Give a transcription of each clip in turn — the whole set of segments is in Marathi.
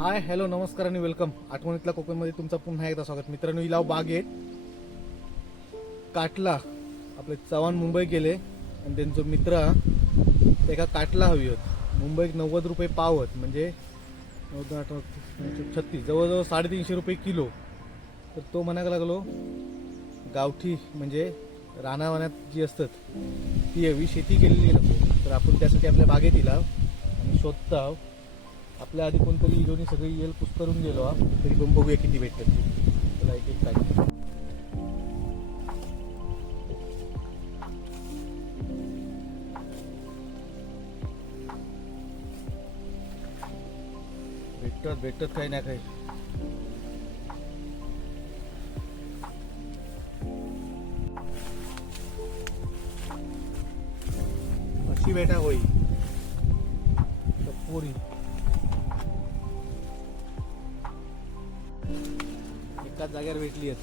हाय हॅलो नमस्कार आणि वेलकम आठवणीतल्या कोकणमध्ये तुमचं पुन्हा एकदा स्वागत. मित्रांनो इलाव बागेत काटला आपले चव्हाण मुंबई गेले आणि त्यांचं मित्र ते एका काटला हवी होत. मुंबईत नव्वद रुपये पावत म्हणजे नव्वद आठ छत्तीस जवळजवळ साडेतीनशे रुपये किलो. तर तो म्हणायला लागलो गावठी म्हणजे रानावाण्यात जी असतात ती हवी शेती केलेली नको. तर आपण त्यासाठी आपल्या बागेत इला आणि शोधता आहोत. आपल्या आधी कोणतरी हिरोनी सगळी येल पुस करून गेलो हा. तरी पण बघूया किती भेटतात ते. त्याला एक एक काय. भेटतात भेटतात काही ना काही. अशी बेटा होई. पोरी एकाच जागेवर भेटली आहेत.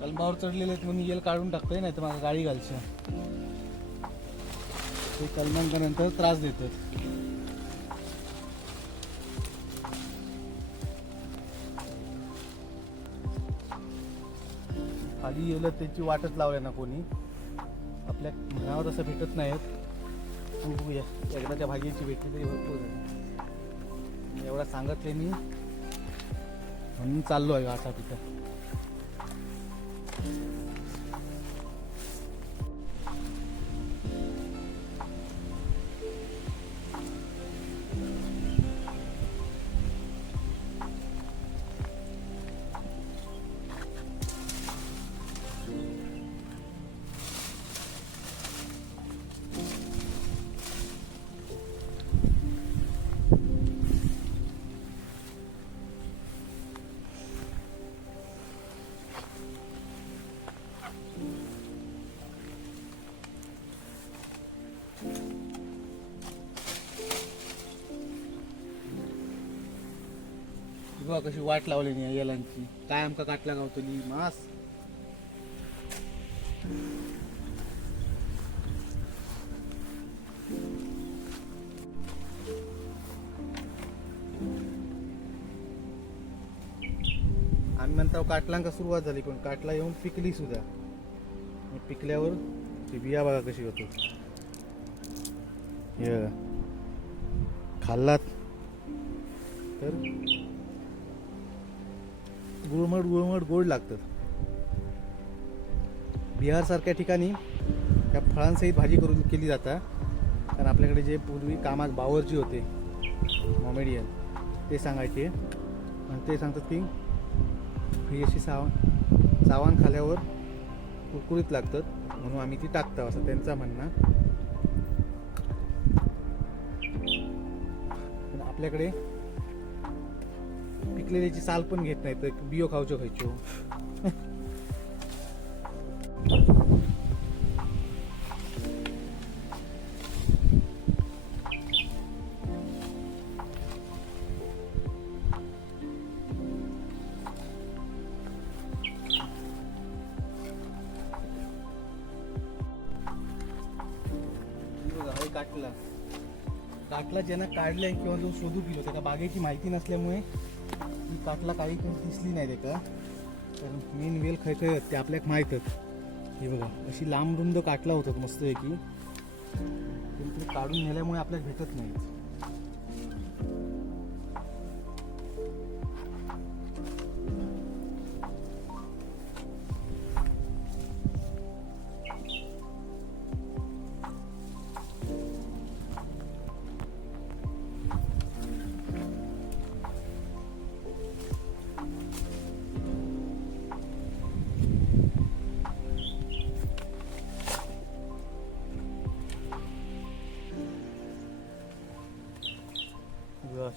कलमावर चढलेले आहेत म्हणून येल काढून टाकतोय नाही तर मला गाडी घालच्या ते कलमांच्या नंतर त्रास देतात. खाली गेलं त्याची वाटच लावल्या ना कोणी. आपल्या मनावर असं भेटत नाहीत बघूया एकदा त्या भाजीची भेटली तरी भरपूर एवढा सांगतले मी. म्हणून चाललो आहे असा तिथं. बघा कशी वाट लावली नाही येलांची. काय आमका काटला गावतली मास. आम्ही म्हणतो काटलांका सुरुवात झाली पण काटला येऊन पिकली सुद्धा. पिकल्यावर ती बिया बघा कशी होतो. हे खाल्लात. तर गुळमट गुळमट गोड लागतात बिहारसारख्या ठिकाणी त्या फळांसहित भाजी करून केली जातात कारण आपल्याकडे जे पूर्वी कामात बावरजी होते मॉमेडियन ते सांगायचे. आणि ते सांगतात की ही अशी सावण सावण खाल्यावर कुरकुरीत लागतात. म्हणून आम्ही ती टाकतो असं त्यांचा म्हणणं. पण आपल्याकडे पिकलेल्याची साल पण घेत नाही तर बियो खावचो खायचो. काटला. काटला ज्यांना काढलाय किंवा जो शोधू गेलो त्याला बागेची माहिती नसल्यामुळे काटला काही दिसली नाही त्याका कारण मेन वेल खय खय ते आपल्याक माहीतच हे बघा अशी लांब रुंद काटला होतात मस्त आहे की काढून नेल्यामुळे आपल्याला भेटत नाही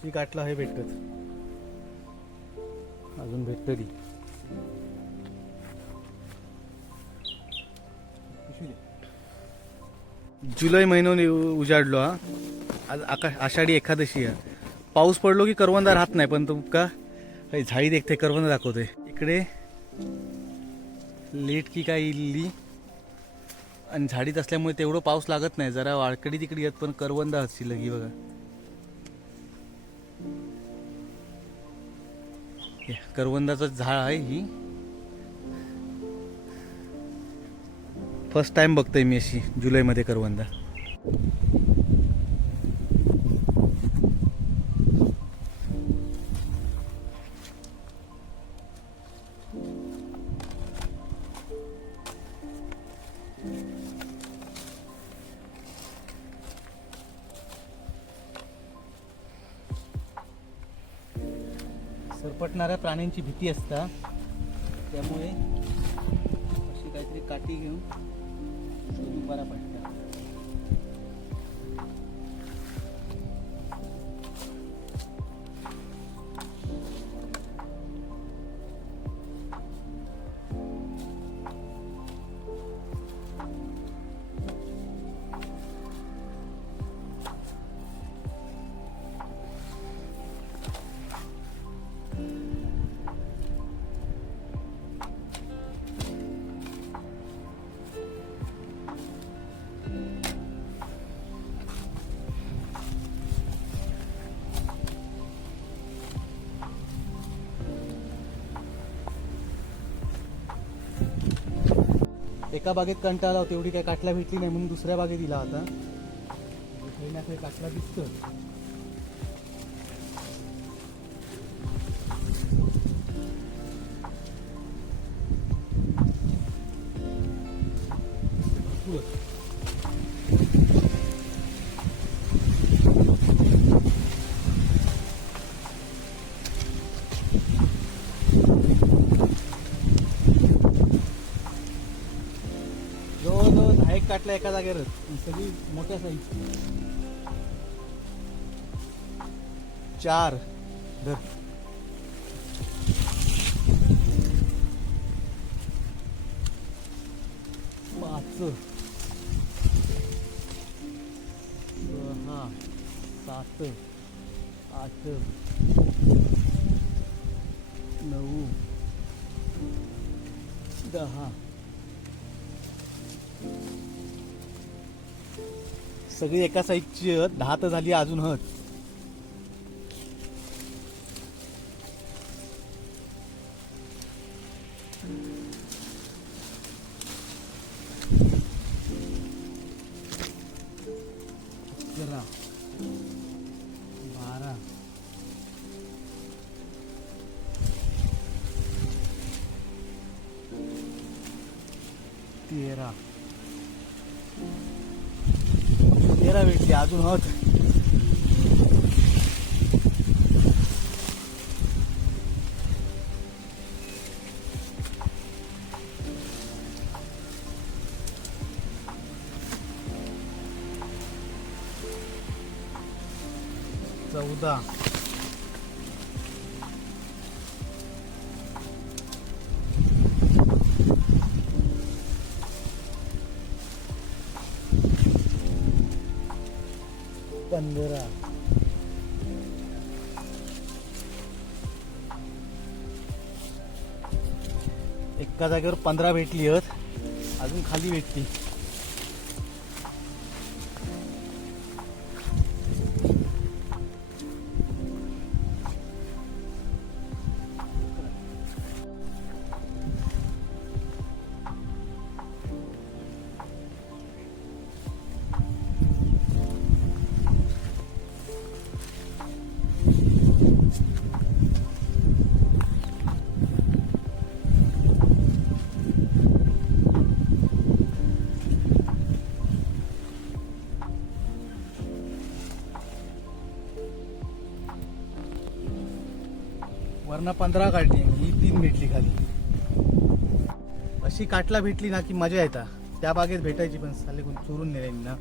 बघा, काटला हे भेटत. अजून भेटत ती. जुलै महिनो उजाडलो हा. आज आकाश आषाढी एकादशी आहे. पाऊस पडलो की करवंदा राहत नाही पण तुमका काही झाडी देखते करवंदा दाखवते. इकडे लेट की काय इल्ली. आणि झाडीत असल्यामुळे तेवढं पाऊस लागत नाही. जरा वाळकडी तिकडे येत पण करवंदा असतील लगी बघा. करवंदाचं झाड आहे ही. फर्स्ट टाइम बघतोय मी अशी जुलैमध्ये करवंदा. प्राण्यांची भीती असता. त्यामुळे अशी काहीतरी काठी घेऊन शोधून बरा पडता एका बागेत कंटाळा होता एवढी काही काटला भेटली नाही म्हणून दुसऱ्या बागेत दिला आता काही ना काही काटला दिसतं एक काटला एका जागेवर सगळी मोठ्या साईज चार. धर. पाच. सहा. सात. आठ. नऊ. दहा. सगळी एका साईजची दहा तर झाली अजून हत. अकरा बारा. तेरा. तेरा भेटली अजून होत चौदा. पंधरा एका जागेवर पंधरा भेटली आहेत. अजून खाली भेटली वरनं पंधरा काढली ही तीन भेटली खाली. अशी काटला भेटली ना की मजा येता. त्या बागेत भेटायची पण साले कोण चोरून नेले ना.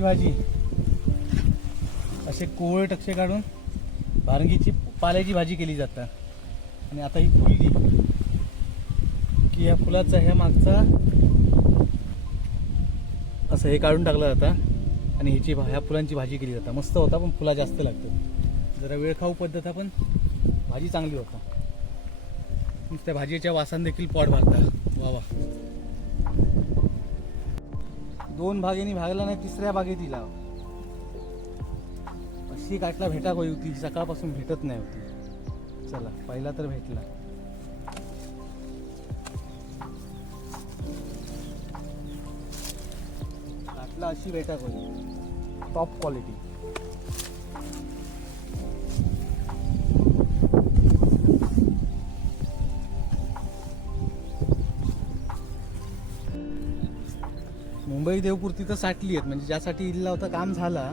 भारंगीची भाजी. असे कोवळे टक्षे काढून भारंगीची पाल्याची भाजी केली जातात. आणि आता ही फुलली की या फुलाचा ह्या मागचा असं हे काढून टाकलं जातं. आणि ह्याची भा- ह्या फुलांची भाजी केली जाता मस्त होता पण फुला जास्त लागतात. जरा वेळ खाऊ पद्धत पण भाजी चांगली होता. त्या भाजीच्या वासान देखील भरता. वा वा. दोन भागेनी भागला नाही तिसऱ्या बागेत तिला अशी काटला भेटा होई होती सकाळपासून भेटत नाही होती. चला पहिला तर भेटला. काटला अशी भेटा होई टॉप क्वालिटी मुंबई देवपूर तर साठली आहेत. म्हणजे ज्यासाठी इल्ला होता काम झाला.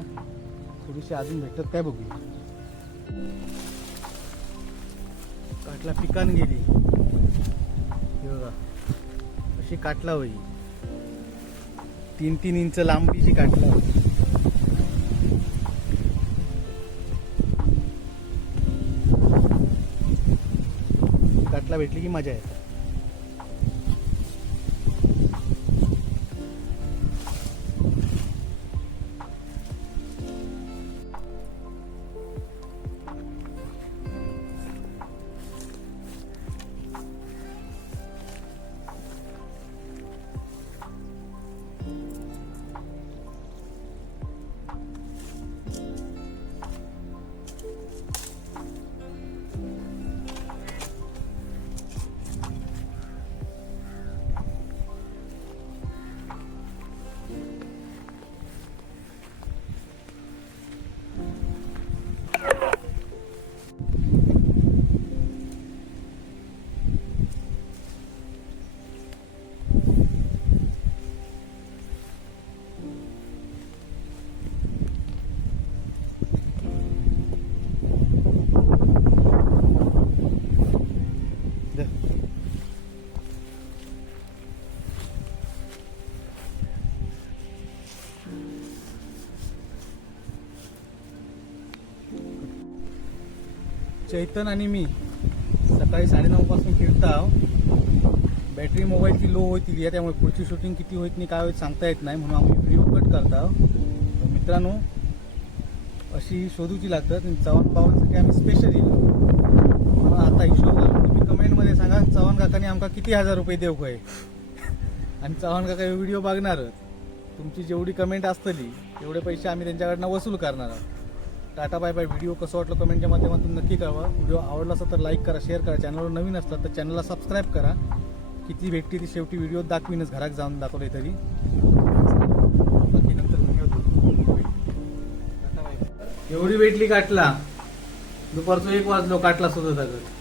थोडीशी अजून भेटत काय बघू. काटला पिकान गेली. बघा अशी काटला होई. तीन तीन इंच लांबीची काटला होई. काटला भेटली की मजा येते. चैतन आणि मी सकाळी साडेनऊपासून फिरत फिरता बॅटरी मोबाईलची लो होती आहे त्यामुळे पुढची शूटिंग किती होत नाही काय होईल सांगता येत नाही म्हणून आम्ही व्हिडिओ कट करता आहोत. मित्रांनो अशी शोधूची लागतात आणि चव्हाण पावांसाठी आम्ही स्पेशल येईल आता हिशोब तुम्ही कमेंटमध्ये सांगा चव्हाण काकाने आमका किती हजार रुपये देऊ काय? आणि चव्हाण काका हे व्हिडिओ बघणार तुमची जेवढी कमेंट असतली तेवढे पैसे आम्ही त्यांच्याकडनं वसूल करणार आहोत. टाटा बाय बाय व्हिडिओ कसं वाटलं कमेंटच्या माध्यमातून नक्की कळवा. व्हिडिओ आवडला असेल तर लाईक करा शेअर करा चॅनलवर नवीन असतात तर चॅनलला सबस्क्राईब करा. किती भेटते ती शेवटी व्हिडिओ दाखवीनच घरात जाऊन दाखवले तरी. बाकी नंतर एवढी भेटली काटला. दुपारचं एक वाजलो काटला सुद्धा जागत